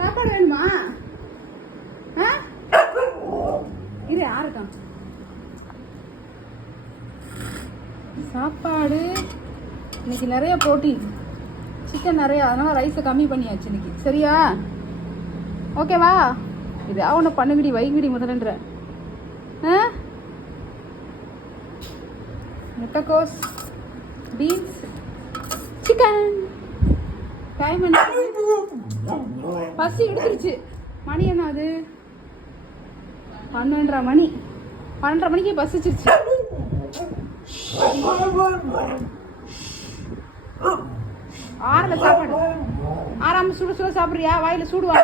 சாப்பாடு வேணுமா? இரு ஆறுட்டான். சாப்பாடு இன்னைக்கு நிறைய ப்ரோட்டீன், சிக்கன் நிறையா, அதனால ரைஸை கம்மி பண்ணியாச்சு இன்னைக்கு. சரியா? ஓகேவா? இது அவனை பண்ணுங்கடி வைங்கடி முதலன்ற. முட்டைக்கோஸ், பீன்ஸ், சிக்கன். டைம் என்ன? பசி எடுத்துருச்சு. மணி என்ன அது? 12:30 மணி. 12:30 மணிக்கு பசிச்சிருச்சு. 6ல சாப்பாடு. 6 சுட சுட சாப்பிட்றியா? வாயில சூடுவா.